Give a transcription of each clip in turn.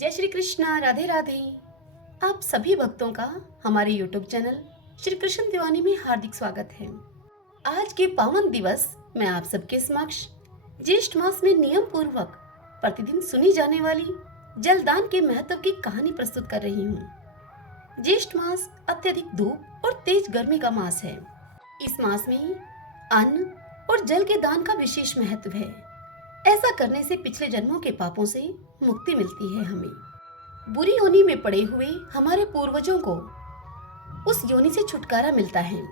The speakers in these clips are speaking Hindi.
जय श्री कृष्णा, राधे राधे। आप सभी भक्तों का हमारे YouTube चैनल श्री कृष्ण दीवानी में हार्दिक स्वागत है। आज के पावन दिवस मैं आप सबके समक्ष ज्येष्ठ मास में नियम पूर्वक प्रतिदिन सुनी जाने वाली जलदान के महत्व की कहानी प्रस्तुत कर रही हूँ। ज्येष्ठ मास अत्यधिक धूप और तेज गर्मी का मास है। इस मास में अन्न और जल के दान का विशेष महत्व है। ऐसा करने से पिछले जन्मों के पापों से मुक्ति मिलती है। हमें बुरी योनि में पड़े हुए हमारे पूर्वजों को उस योनि से छुटकारा मिलता है।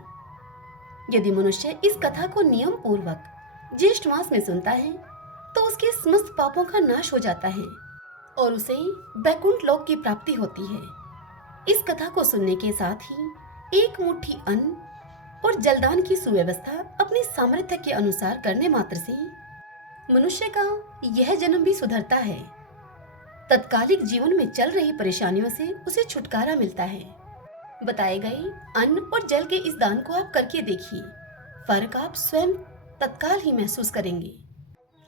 यदि मनुष्य इस कथा को नियम पूर्वक ज्येष्ठ मास में सुनता है तो उसके समस्त पापों का नाश हो जाता है और उसे बैकुंठ लोक की प्राप्ति होती है। इस कथा को सुनने के साथ ही एक मुट्ठी अन्न और जलदान की सुव्यवस्था अपनी सामर्थ्य के अनुसार करने मात्र से मनुष्य का यह जन्म भी सुधरता है। तत्कालिक जीवन में चल रही परेशानियों से उसे छुटकारा मिलता है। बताए गए अन्न और जल के इस दान को आप करके देखिए, फर्क आप स्वयं तत्काल ही महसूस करेंगे।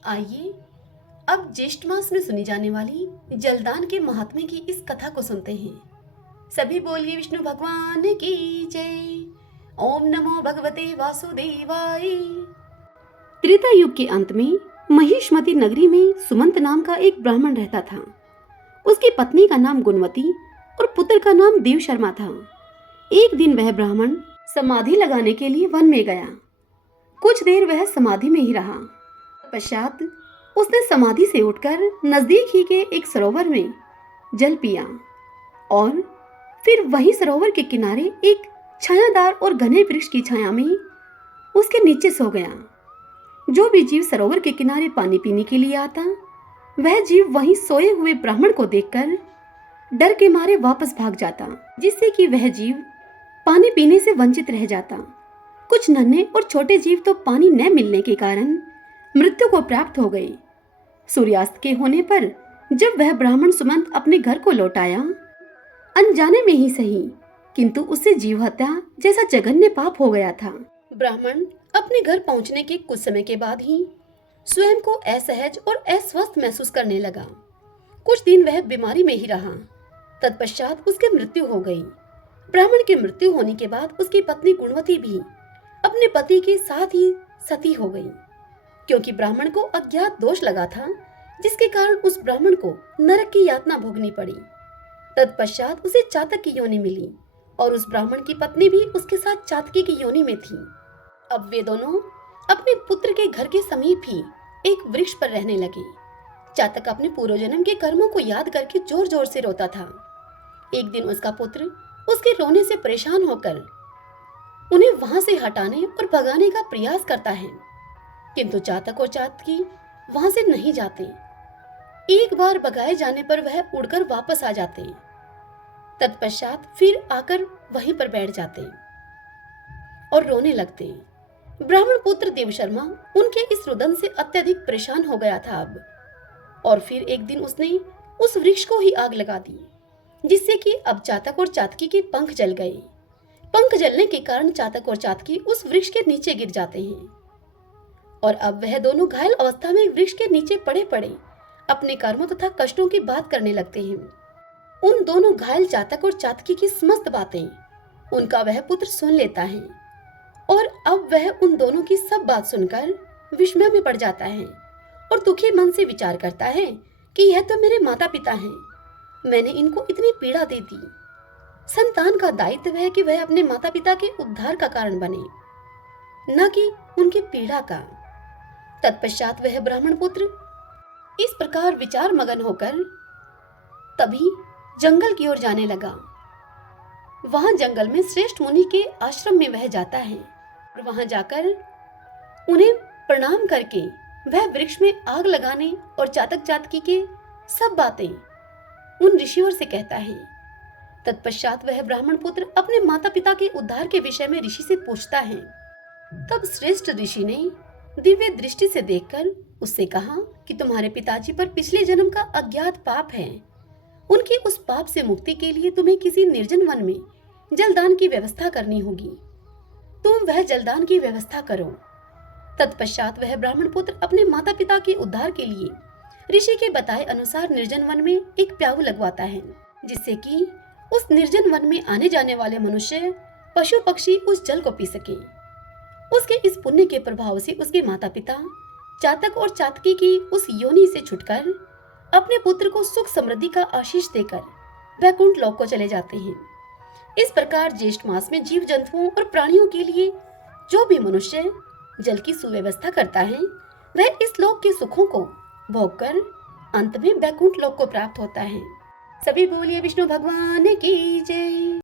आइए अब ज्येष्ठ मास में सुनी जाने वाली जलदान के महात्म्य की इस कथा को सुनते हैं। सभी बोलिए विष्णु भगवान की जय। ओम नमो भगवते वासुदेवाय। त्रेता युग के अंत में महिष्मती नगरी में सुमंत नाम का एक ब्राह्मण रहता था। उसकी पत्नी का नाम गुणवती और पुत्र का नाम देव शर्मा था। एक दिन वह ब्राह्मण समाधि लगाने के लिए वन में गया। कुछ देर वह समाधि में ही रहा। पश्चात उसने समाधि से उठकर नजदीक ही के एक सरोवर में जल पिया और फिर वही सरोवर के किनारे एक छायादार और घने वृक्ष की छाया में उसके नीचे सो गया। जो भी जीव सरोवर के किनारे पानी पीने के लिए आता, वह जीव वहीं सोए हुए ब्राह्मण को देखकर डर के मारे वापस भाग जाता, जिससे कि वह जीव पानी पीने से वंचित रह जाता। कुछ नन्हे और छोटे जीव तो पानी न मिलने के कारण मृत्यु को प्राप्त हो गए। सूर्यास्त के होने पर जब वह ब्राह्मण सुमंत अपने घर को लौट आया, अनजाने में ही सही, किंतु उससे जीव हत्या जैसा जघन्य पाप हो गया था। ब्राह्मण अपने घर पहुंचने के कुछ समय के बाद ही स्वयं को असहज और अस्वस्थ महसूस करने लगा। कुछ दिन वह बीमारी में ही रहा। तत्पश्चात उसकी मृत्यु हो गई। ब्राह्मण की मृत्यु होने के बाद उसकी पत्नी गुणवती भी अपने पति के साथ ही सती हो गई, क्योंकि ब्राह्मण को अज्ञात दोष लगा था, जिसके कारण उस ब्राह्मण को नरक की यातना भोगनी पड़ी। तत्पश्चात उसे चातक की योनि मिली और उस ब्राह्मण की पत्नी भी उसके साथ चातकी की योनि में थी। अब वे दोनों अपने पुत्र के घर के समीप ही एक वृक्ष पर रहने लगे। चातक अपने पूर्व जन्म के कर्मों को याद करके जोर जोर से रोता था। एक दिन उसका पुत्र उसके रोने से परेशान होकर उन्हें वहां से हटाने और भगाने का प्रयास करता है, किंतु चातक और चातकी वहां से नहीं जाते। एक बार भगाए जाने पर वह उड़कर वापस आ जाते। तत्पश्चात फिर आकर वहीं पर बैठ जाते और रोने लगते। ब्राह्मण पुत्र देव शर्मा उनके इस रुदन से अत्यधिक परेशान हो गया था अब, और फिर एक दिन उसने उस वृक्ष को ही आग लगा दी, जिससे कि अब चातक और चातकी के पंख जल गए। पंख जलने के कारण चातक और चातकी उस वृक्ष के नीचे गिर जाते हैं और अब वह दोनों घायल अवस्था में वृक्ष के नीचे पड़े पड़े अपने कर्मों तथा कष्टों की बात करने लगते हैं। उन दोनों घायल चातक और चातकी की समस्त बातें उनका वह पुत्र सुन लेता है और अब वह उन दोनों की सब बात सुनकर विस्मय में पड़ जाता है और दुखी मन से विचार करता है कि यह तो मेरे माता पिता हैं, मैंने इनको इतनी पीड़ा दे दी। संतान का दायित्व है कि वह अपने माता पिता के उद्धार का कारण बने, न कि उनकी पीड़ा का। तत्पश्चात वह ब्राह्मण पुत्र इस प्रकार विचार मगन होकर तभी जंगल की ओर जाने लगा। वहां जंगल में श्रेष्ठ मुनि के आश्रम में वह जाता है और वहां जाकर उन्हें प्रणाम करके वह वृक्ष में आग लगाने और चातक चातकी के सब बातें उन ऋषियों से कहता है। तत्पश्चात वह ब्राह्मण पुत्र अपने माता पिता के उद्धार के विषय में ऋषि से पूछता है। तब श्रेष्ठ ऋषि ने दिव्य दृष्टि से देखकर उससे कहा कि तुम्हारे पिताजी पर पिछले जन्म का अज्ञात पाप है। उनकी उस पाप से मुक्ति के लिए तुम्हें किसी निर्जन वन में जलदान की व्यवस्था करनी होगी। तुम वह जलदान की व्यवस्था करो। तत्पश्चात वह ब्राह्मण पुत्र अपने माता पिता के उद्धार के लिए ऋषि के बताए अनुसार निर्जन वन में एक प्याऊ लगवाता है, जिससे कि उस निर्जन वन में आने जाने वाले मनुष्य, पशु पक्षी उस जल को पी सके। उसके इस पुण्य के प्रभाव से उसके माता पिता चातक और चातकी की उस योनि से छुटकर अपने पुत्र को सुख समृद्धि का आशीष देकर वैकुंठ लोक को चले जाते हैं। इस प्रकार ज्येष्ठ मास में जीव जंतुओं और प्राणियों के लिए जो भी मनुष्य जल की सुव्यवस्था करता है, वह इस लोक के सुखों को भोगकर अंत में वैकुंठ लोक को प्राप्त होता है। सभी बोलिए विष्णु भगवान की जय।